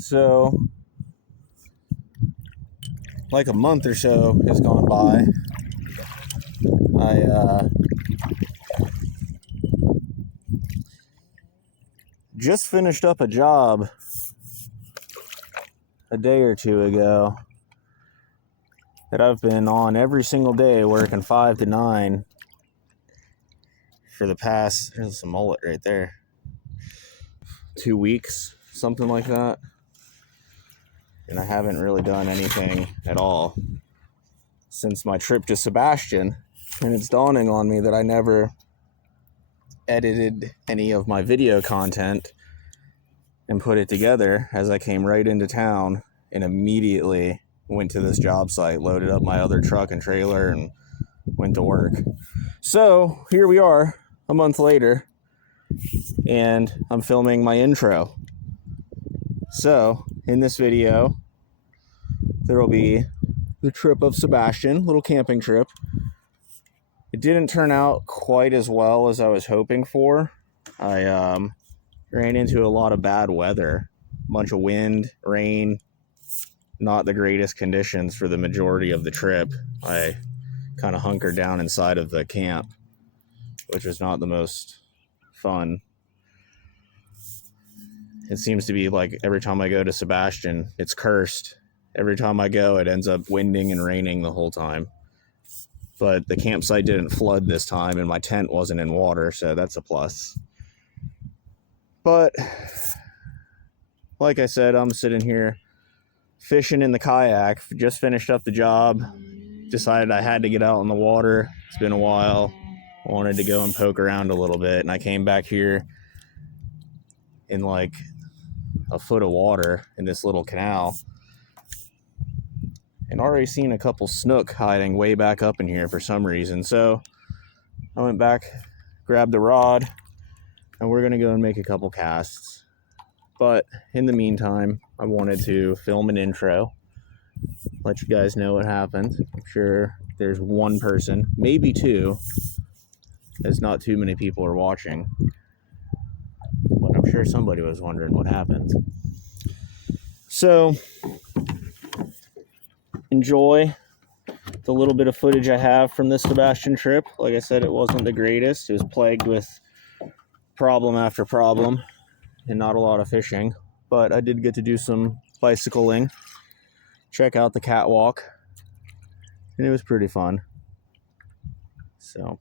So, like a month or so has gone by. I just finished up a job a day or two ago that I've been on every single day, working 5 to 9 for the past, there's a mullet right there, 2 weeks, something like that. And I haven't really done anything at all since my trip to Sebastian. And it's dawning on me that I never edited any of my video content and put it together, as I came right into town and immediately went to this job site, loaded up my other truck and trailer, and went to work. So here we are a month later, and I'm filming my intro. So in this video, there will be the trip of Sebastian, little camping trip. It didn't turn out quite as well as I was hoping for. I ran into a lot of bad weather, a bunch of wind, rain, not the greatest conditions for the majority of the trip. I kind of hunkered down inside of the camp, which was not the most fun. It seems to be like every time I go to Sebastian, it's cursed. Every time I go, it ends up winding and raining the whole time. But the campsite didn't flood this time, and my tent wasn't in water, so that's a plus. But like I said, I'm sitting here fishing in the kayak. Just finished up the job. Decided I had to get out on the water. It's been a while. I wanted to go and poke around a little bit, and I came back here in like a foot of water in this little canal, and already seen a couple snook hiding way back up in here for some reason. So I went back, grabbed the rod, and we're gonna go and make a couple casts. But in the meantime, I wanted to film an intro, let you guys know what happened. I'm sure there's one person, maybe two, as not too many people are watching, but I'm sure somebody was wondering what happened. So enjoy the little bit of footage I have from this Sebastian trip. Like I said, it wasn't the greatest. It was plagued with problem after problem and not a lot of fishing, but I did get to do some bicycling, check out the catwalk, and it was pretty fun. So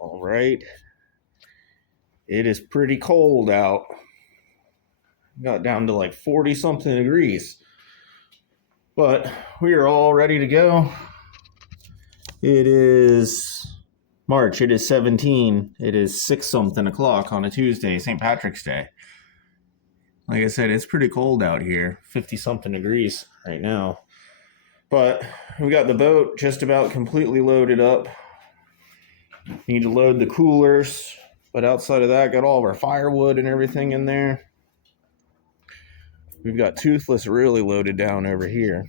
all right, it is pretty cold out. Got down to like 40 something degrees, but we are all ready to go. It is March, it is 17, it is 6 something o'clock on a Tuesday, St. Patrick's Day. Like I said, it's pretty cold out here, 50 something degrees right now, but we got the boat just about completely loaded up. Need to load the coolers, but outside of that, got all of our firewood and everything in there. We've got Toothless really loaded down over here.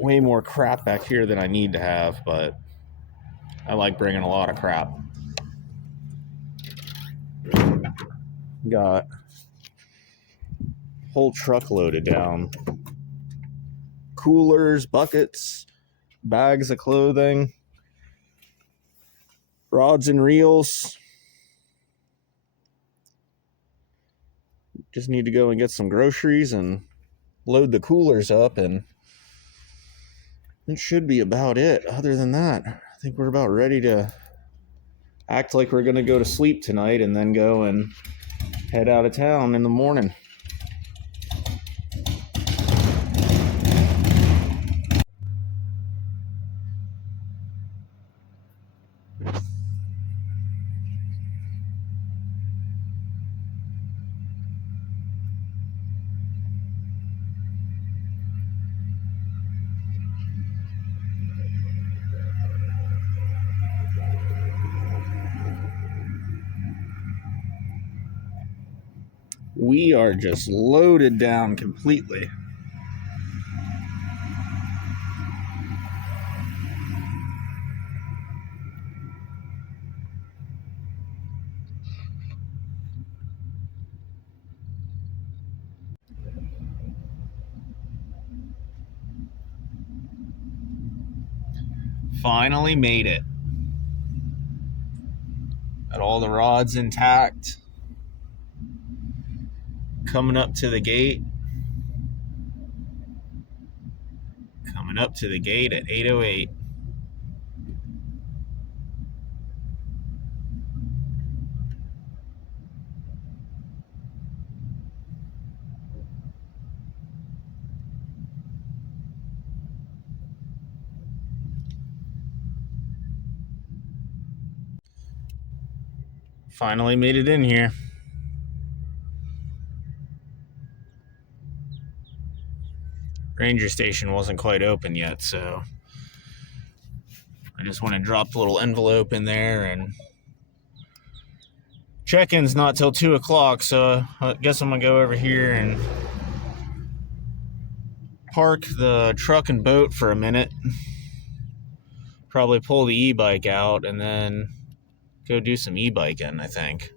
Way more crap back here than I need to have, but I like bringing a lot of crap. Got whole truck loaded down. Coolers, buckets, bags of clothing, rods and reels. Just need to go and get some groceries and load the coolers up, and it should be about it. Other than that, I think we're about ready to act like we're going to go to sleep tonight and then go and head out of town in the morning. We are just loaded down completely. Finally made it. Got all the rods intact. Coming up to the gate. Coming up to the gate at 8:08. Finally made it in here. Ranger station wasn't quite open yet, so I just went and dropped a little envelope in there, and check-in's not till 2 o'clock, so I guess I'm gonna go over here and park the truck and boat for a minute. Probably pull the e-bike out and then go do some e-biking, I think.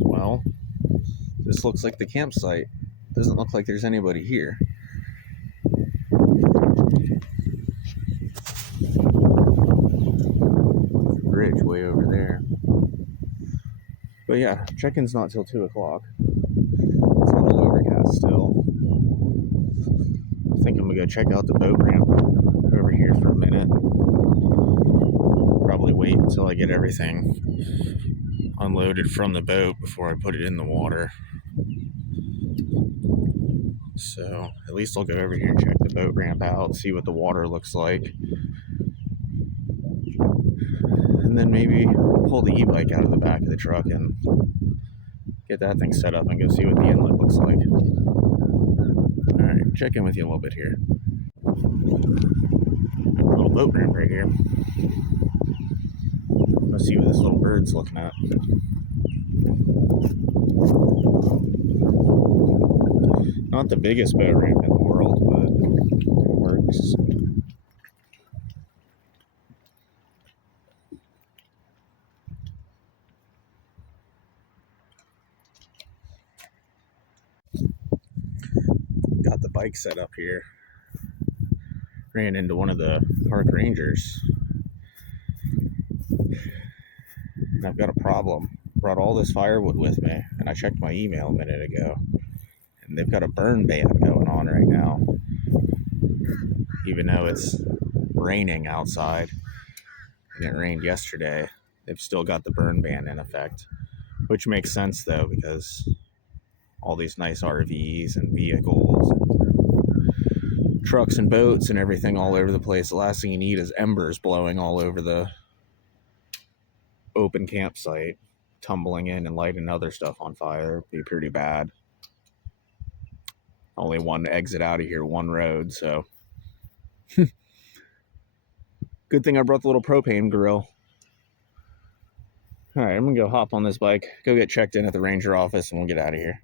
Well, this looks like the campsite. Doesn't look like there's anybody here. Bridge way over there. But yeah, check-in's not till 2 o'clock. It's a little overcast still. I think I'm gonna go check out the boat ramp over here for a minute. Probably wait until I get everything unloaded from the boat before I put it in the water. So at least I'll go over here and check the boat ramp out, see what the water looks like. And then maybe pull the e-bike out of the back of the truck and get that thing set up and go see what the inlet looks like. Alright, check in with you a little bit here. A little boat ramp right here. Let's see what this little bird's looking at. Not the biggest boat ramp in the world, but it works. Got the bike set up here. Ran into one of the park rangers. And I've got a problem. Brought all this firewood with me, and I checked my email a minute ago. And they've got a burn ban going on right now. Even though it's raining outside, and it rained yesterday, they've still got the burn ban in effect. Which makes sense though, because all these nice RVs and vehicles and trucks and boats and everything all over the place. The last thing you need is embers blowing all over the open campsite, tumbling in and lighting other stuff on fire. It'd be pretty bad. Only one exit out of here, one road, so good thing I brought the little propane grill. All right, I'm gonna go hop on this bike, go get checked in at the ranger office, and we'll get out of here.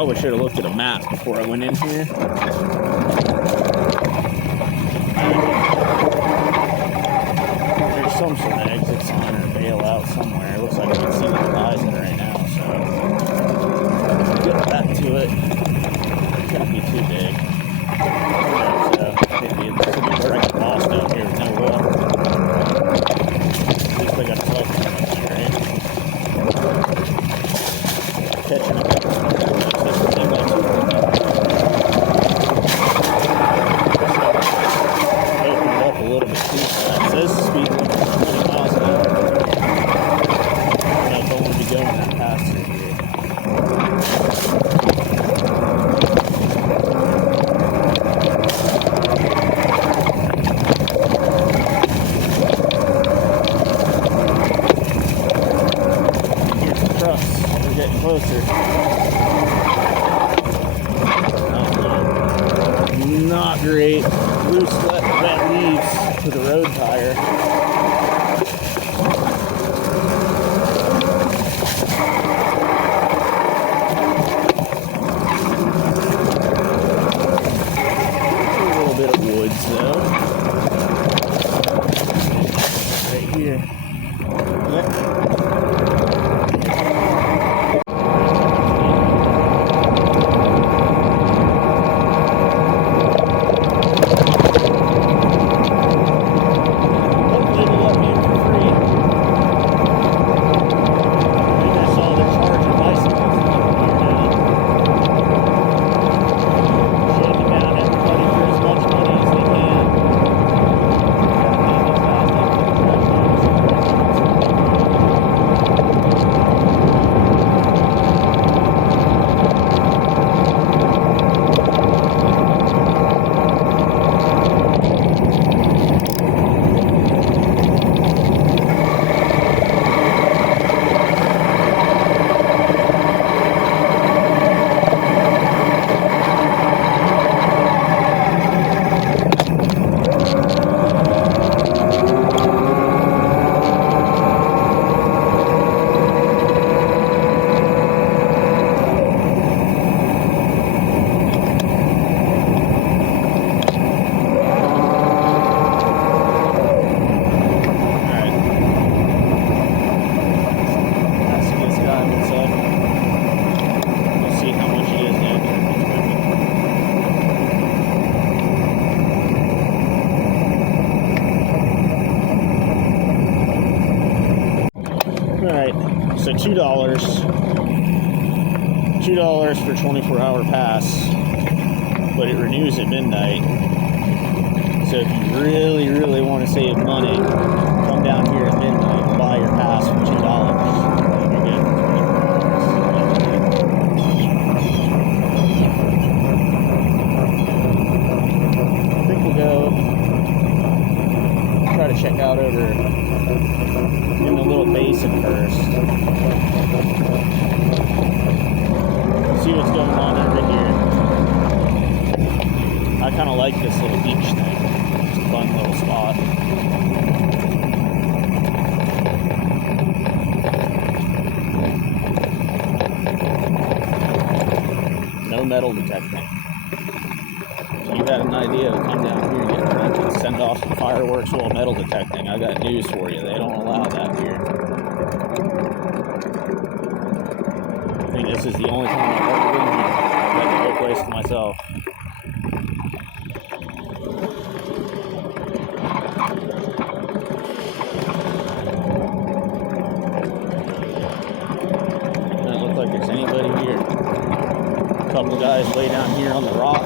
Probably should have looked at a map before I went in here. There's some sort of exits on or bailout somewhere. It looks like I can see the horizon right now, so get back to it. It couldn't be too big. So maybe it's right across down here with no water. At least I got a cell phone up there, right? Catching a couple. Doesn't seem like too long. Open it up a little bit too fast. It says the speed limit is 20 miles an hour. I don't know if I want to be going that fast through here. Here's the trucks. We're getting closer. Not great. Loose wet leaves to the road tire. A little bit of woods though. Right here. Yep. So $2 for 24-hour pass, but it renews at midnight. So if you really want to save money, come down here at midnight and buy your pass for $2. You're good for 24 hours. I think we'll go try to check out over in the little basin first. See what's going on over here. I kind of like this little beach thing. It's a fun little spot. No metal detecting. If you had an idea to come down here and get drunk and send off some fireworks while metal detecting, I got news for you. They don't allow that here. I think this is the only time I've ever been here. I've got the whole place to myself. Doesn't look like there's anybody here. A couple of guys lay down here on the rocks. A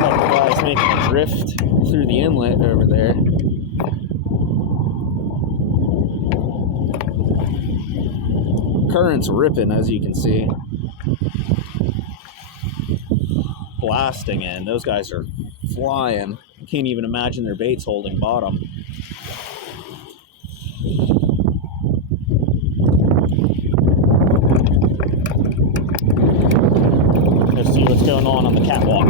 couple of guys making a drift through the inlet over there. Current's ripping, as you can see. Blasting in. Those guys are flying. Can't even imagine their bait's holding bottom. Let's see what's going on the catwalk.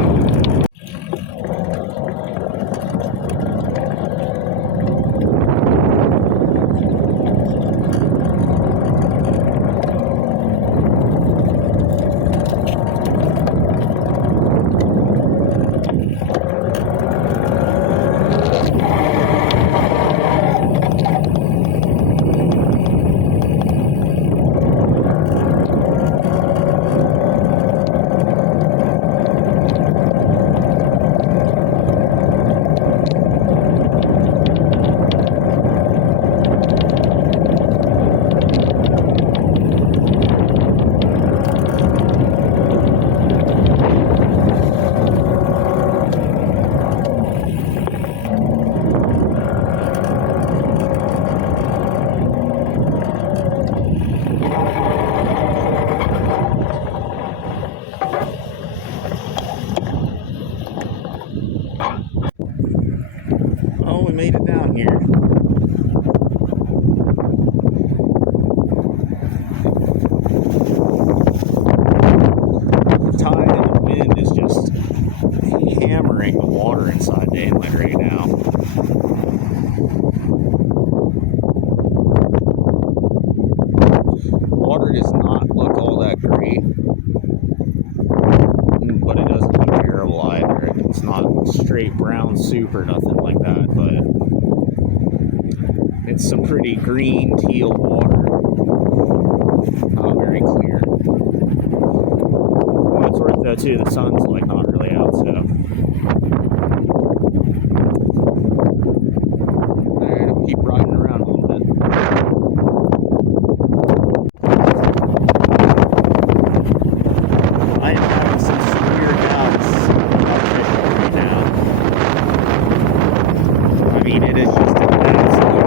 inside the inlet right now. Water does not look all that great, but it doesn't look terrible either. It's not straight brown soup or nothing like that, but it's some pretty green teal water. Not very clear. Well, it's worth though too. The sun's like not really out, so. Alright, I'll keep riding around a little bit. I am having some severe doubts about fishing right now. I mean, it is just an absolute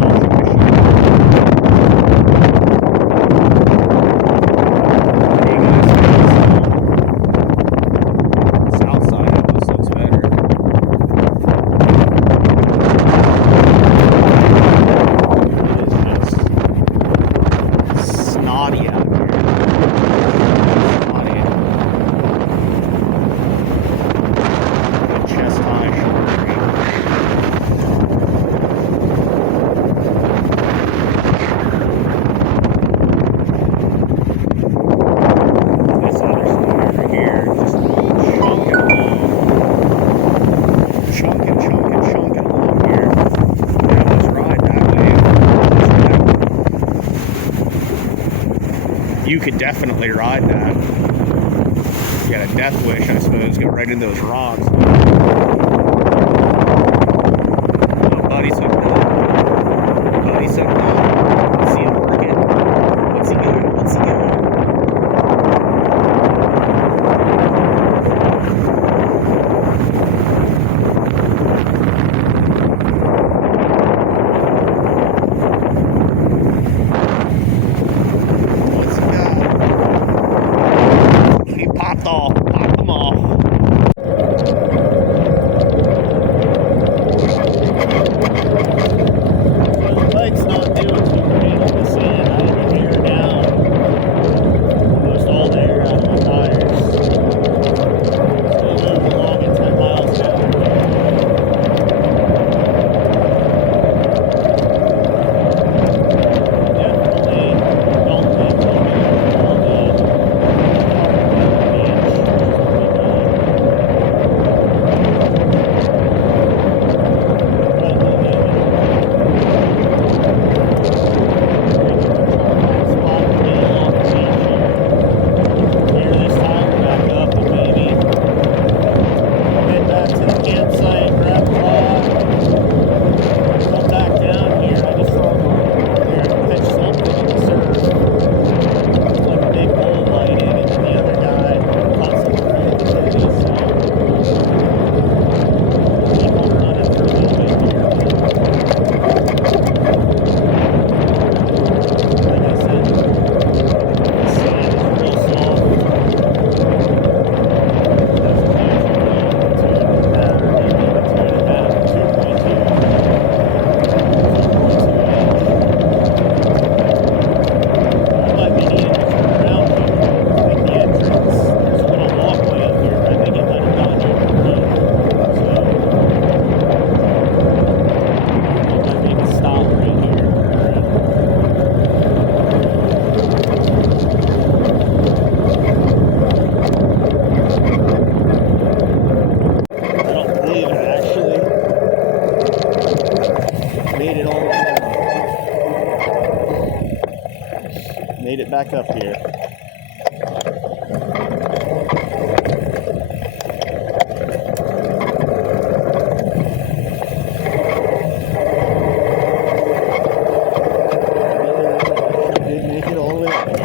launching machine. Hey guys, south side almost looks better. It is just snotty out here. Chest high, shoulder deep. This other side over here, just chunking along. Chunking along here. I almost ride that way. You could definitely ride that. You got a death wish, I suppose, go right into those rocks. Oh, buddy's hooked up. Buddy's hooked up. Let's see him working. What's he doing? What's he doing? What's he got? He popped off. Popped them off. Well, the bike's not doing too great on the sand. I had to air down almost all the air out of my tires. Still moving along at 10 miles an hour. Definitely don't think we'll be all the made it back up here. Did make it all the way up here.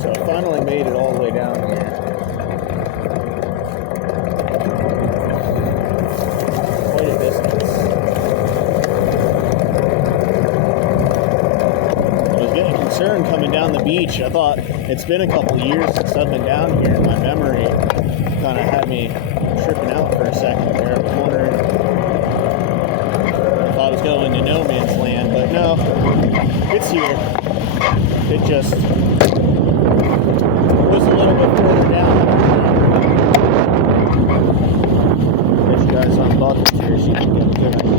So I finally made it all the way down here. Quite a distance. I was getting concerned coming down the beach. I thought it's been a couple years since I've been down here, and my memory kind of had me tripping out for a second there. I was wondering if I was going to know here. It just was a little bit further down. Get you guys on buckets here so you can get a good idea.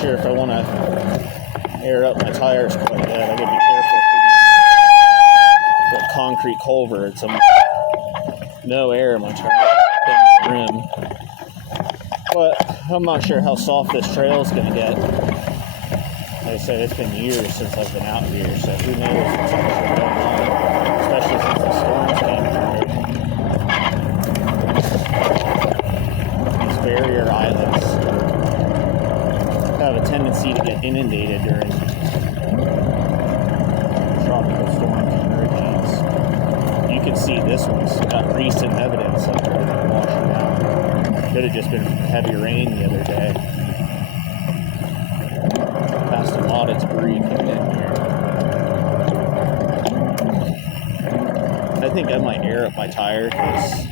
Sure if I want to air up my tires quite yet. I gotta be careful for the concrete culverts. No air in my tire rim. But I'm not sure how soft this trail is gonna get. Like I said, it's been years since I've been out here, so who knows what's actually going on, especially since the storms came through. These barrier islands have a tendency to get inundated during tropical storms and hurricanes. You can see this one's got recent evidence of everything washing down. Could have just been heavy rain the other day. Passed a lot of debris coming in here. I think I might air up my tire because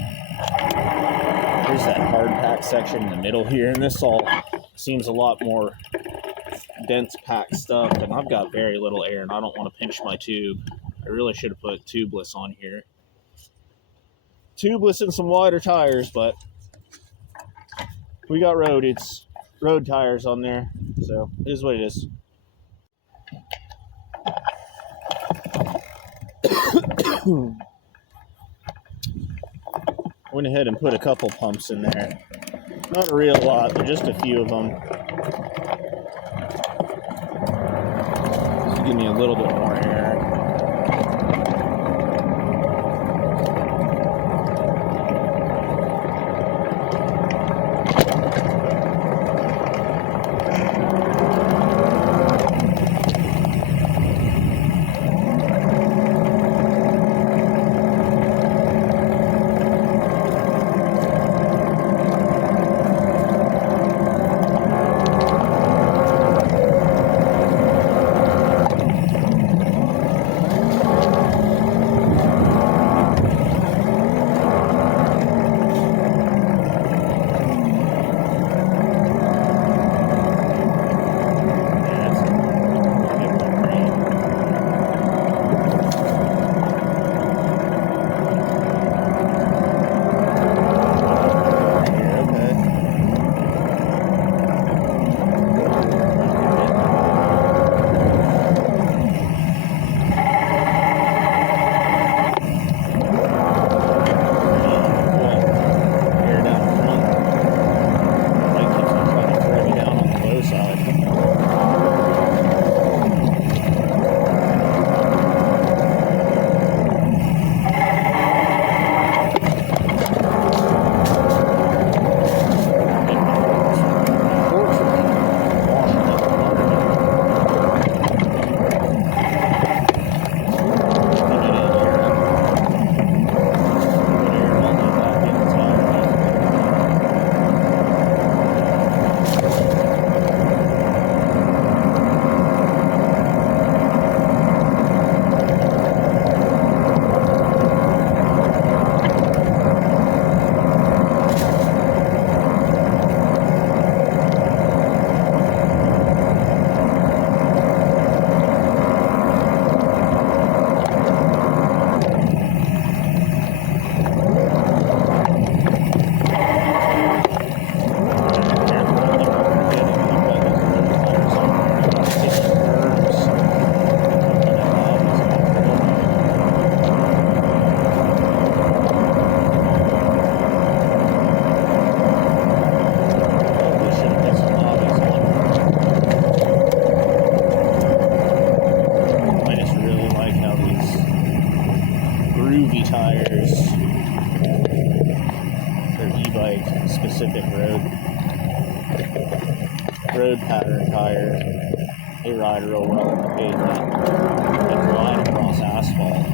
there's that hard pack section in the middle here, and this all seems a lot more dense packed stuff, and I've got very little air and I don't want to pinch my tube. I really should have put tubeless on here. Tubeless and some wider tires, but we got road tires on there, so it is what it is. Went ahead and put a couple pumps in there. Not a real lot, but just a few of them. Just give me a little bit more air. specific road pattern tire. They ride real well on the pavement and glide across asphalt.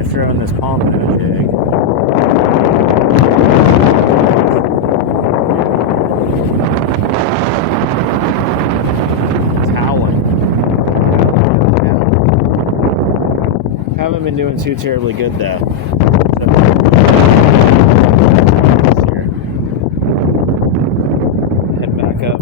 here throwing this pompano jig. It's howling. Yeah. Haven't been doing too terribly good though. Head back up.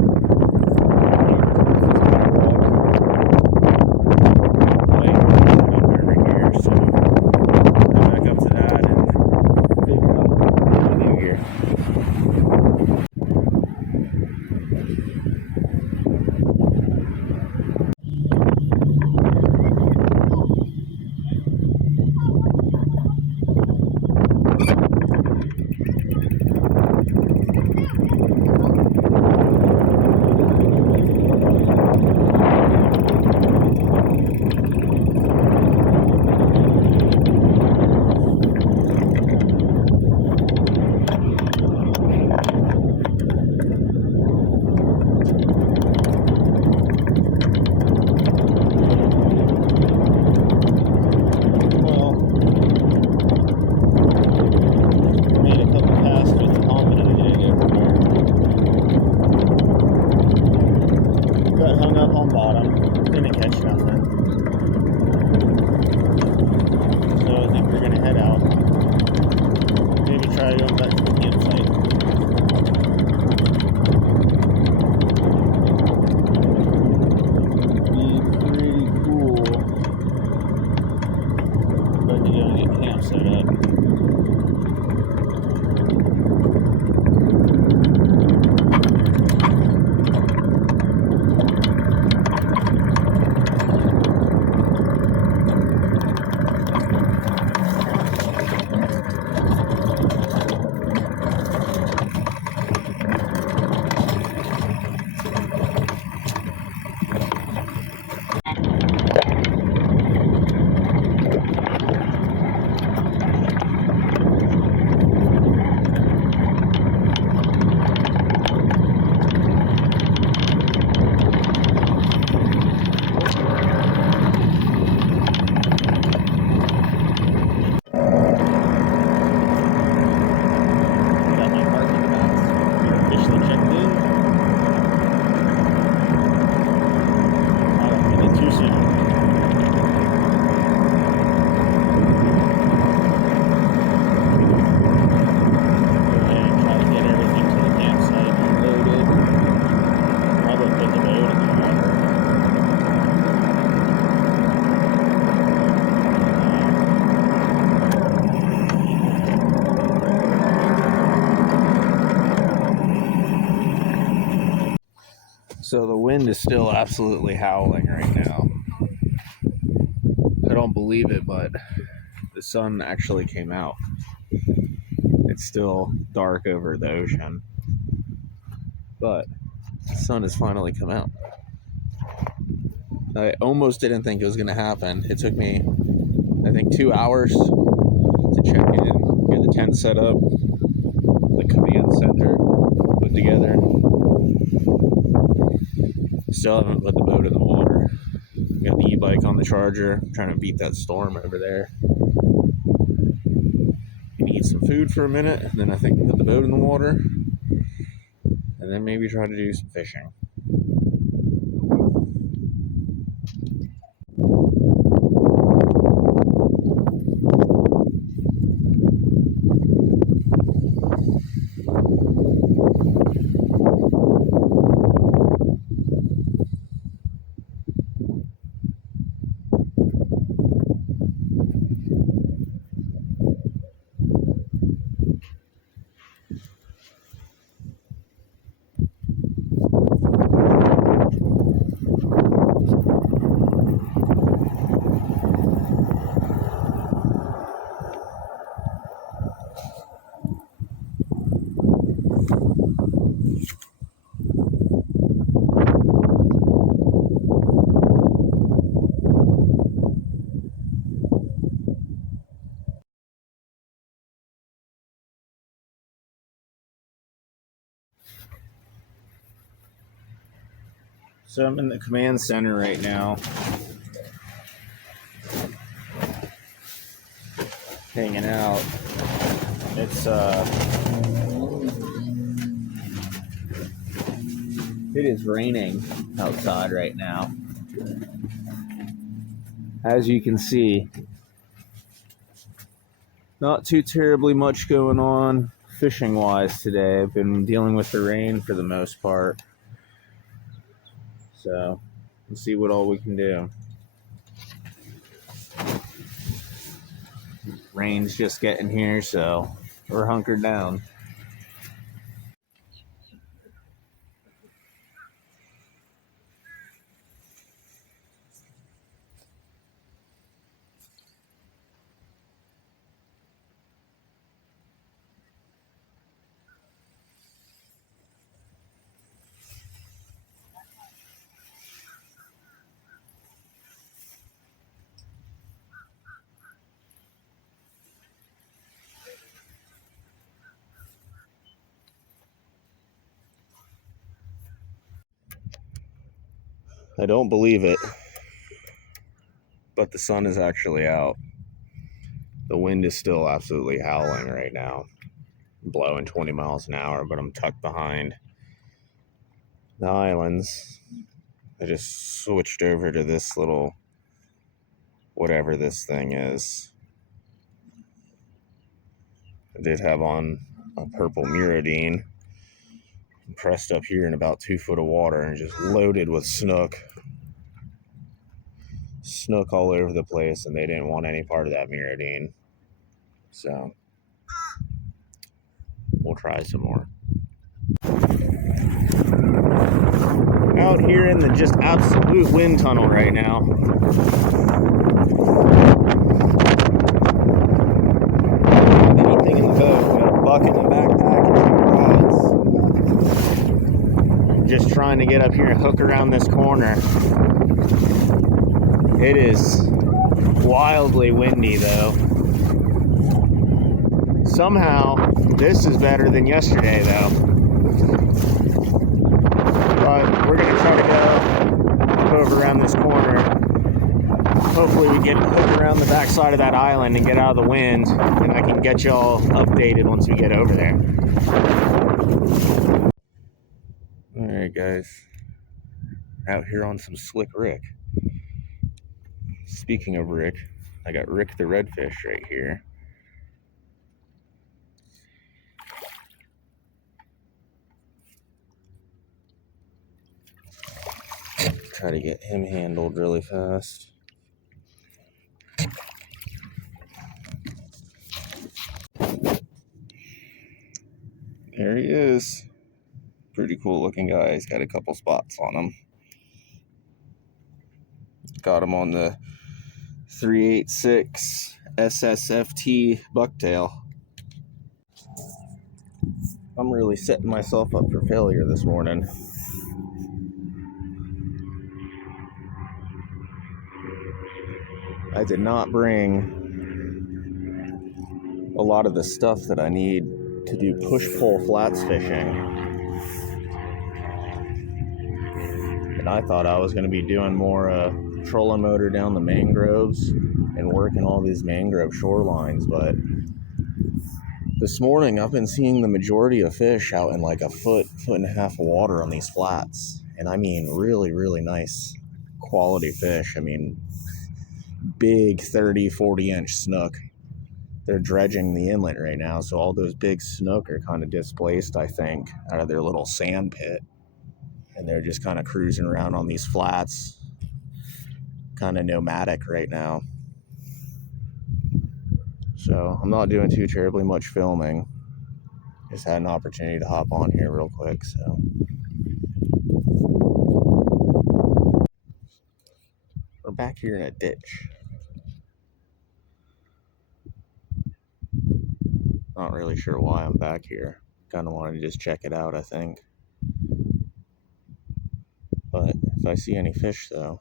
So the wind is still absolutely howling right now. I don't believe it, but the sun actually came out. It's still dark over the ocean, but the sun has finally come out. I almost didn't think it was going to happen. It took me, I think, 2 hours to check in, get the tent set up, the command center put together. Still haven't put the boat in the water. Got the e-bike on the charger. I'm trying to beat that storm over there. Eat some food for a minute, and then I think put the boat in the water, and then maybe try to do some fishing. So I'm in the command center right now. hanging out. It is raining outside right now. As you can see, not too terribly much going on fishing wise today. I've been dealing with the rain for the most part. So we'll see what all we can do. Rain's just getting here, so we're hunkered down. I don't believe it, but the sun is actually out. The wind is still absolutely howling right now, blowing 20 miles an hour, but I'm tucked behind the islands. I just switched over to this little, whatever this thing is. I did have on a purple Muradine, pressed up here in about 2 foot of water and just loaded with snook. Snook all over the place, and they didn't want any part of that Muradine. So we'll try some more. Out here in the just absolute wind tunnel right now. Anything in the boat, got a bucket and a backpack and 2 rods. Just trying to get up here and hook around this corner. It is wildly windy though. Somehow this is better than yesterday though. But we're gonna try to go over around this corner. Hopefully we get hooked around the back side of that island and get out of the wind, and I can get y'all updated once we get over there. Alright guys, out here on some slick Rick. Speaking of Rick, I got Rick the redfish right here. Try to get him handled really fast. There he is. Pretty cool looking guy. He's got a couple spots on him. Got him on the 386 SSFT bucktail. I'm really setting myself up for failure this morning. I did not bring a lot of the stuff that I need to do push-pull flats fishing. And I thought I was going to be doing more trolling motor down the mangroves and working all these mangrove shorelines, but this morning I've been seeing the majority of fish out in like a foot and a half of water on these flats. And I mean really, really nice quality fish. I mean big 30, 40 inch snook. They're dredging the inlet right now, so all those big snook are kind of displaced, I think, out of their little sand pit. And they're just kind of cruising around on these flats, kind of nomadic right now. So I'm not doing too terribly much filming. Just had an opportunity to hop on here real quick, so. We're back here in a ditch. Not really sure why I'm back here. Kind of wanted to just check it out, I think. But if I see any fish, though,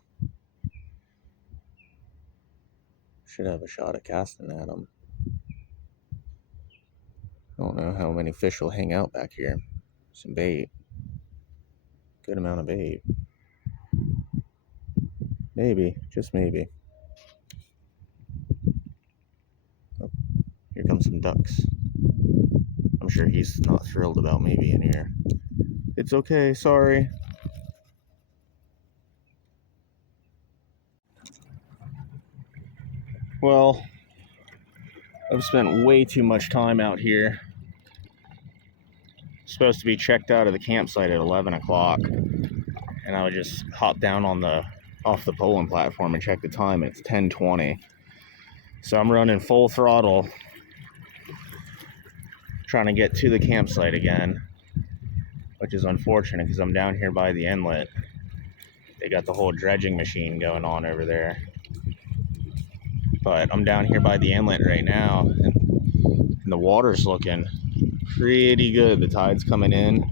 should have a shot at casting at them. I don't know how many fish will hang out back here. Some bait. Good amount of bait. Maybe, just maybe. Oh, come some ducks. I'm sure he's not thrilled about me being here. It's okay, sorry. Well, I've spent way too much time out here. Supposed to be checked out of the campsite at 11 o'clock. And I would just hop down off the polling platform and check the time. It's 10:20. So I'm running full throttle, trying to get to the campsite again, which is unfortunate because I'm down here by the inlet. They got the whole dredging machine going on over there. But I'm down here by the inlet right now, and the water's looking pretty good. The tide's coming in.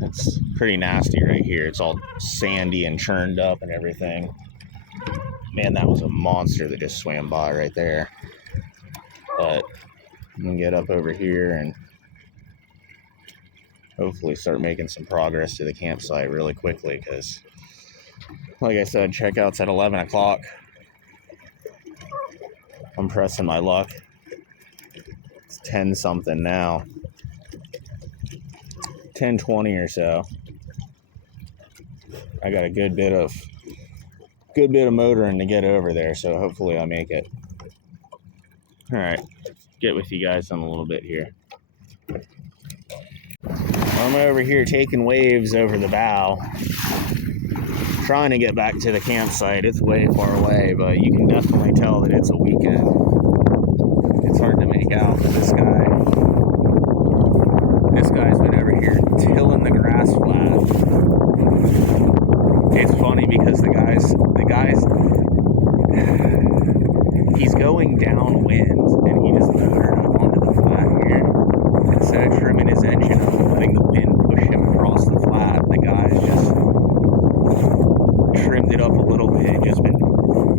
It's pretty nasty right here. It's all sandy and churned up and everything. Man, that was a monster that just swam by right there. But I'm gonna get up over here and hopefully start making some progress to the campsite really quickly, because like I said, checkout's at 11 o'clock. I'm pressing my luck. It's 10 something now. 10:20 or so. I got a good bit of motoring to get over there, so hopefully I make it. All right, get with you guys in a little bit here. I'm over here taking waves over the bow, trying to get back to the campsite. It's way far away, but you can definitely tell that it's a weekend. It's hard to make out, but this guy's been over here tilling the grass flat. It's funny because the guy's he's going downwind, and he just motored up onto the flat here. Instead of trimming his engine up and letting the wind push him across the flat, the guy's just trimmed it up a little bit, just been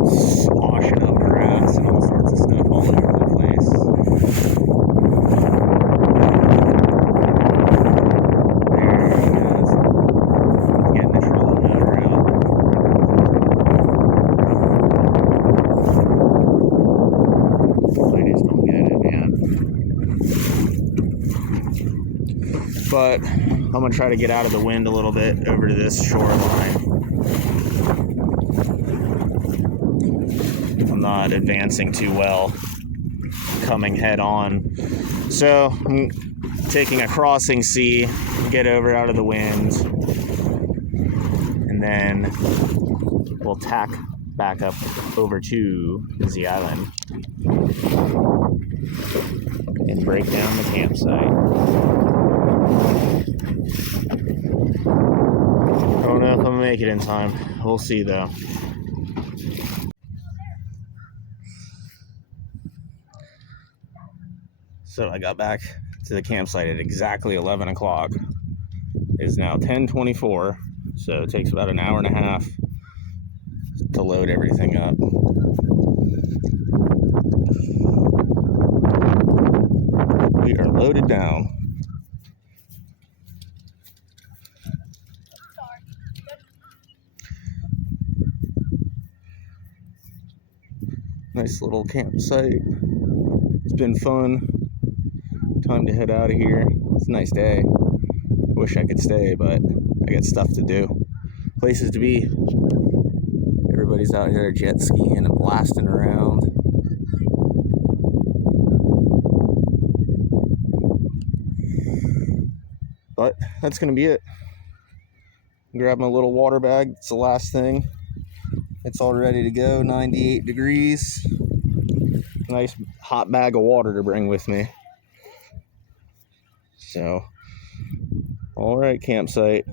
sloshing up grass and all sorts of stuff all over the place. There he goes. Getting the trolling motor out. I just don't get it, man. But I'm gonna try to get out of the wind a little bit over to this shoreline. I'm not advancing too well, coming head on. So I'm taking a crossing C, get over out of the wind, and then we'll tack back up over to the island and break down the campsite. I don't know if I'm gonna make it in time. We'll see though. So I got back to the campsite at exactly 11 o'clock. It's now 10:24, so it takes about an hour and a half to load everything up. We are loaded down. Nice little campsite. It's been fun. Time to head out of here. It's a nice day. Wish I could stay, but I got stuff to do. Places to be. Everybody's out here jet skiing and blasting around. But that's going to be it. Grab my little water bag. It's the last thing. It's all ready to go. 98 degrees. Nice hot bag of water to bring with me. So, all right, campsite.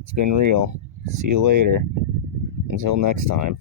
It's been real. See you later. Until next time.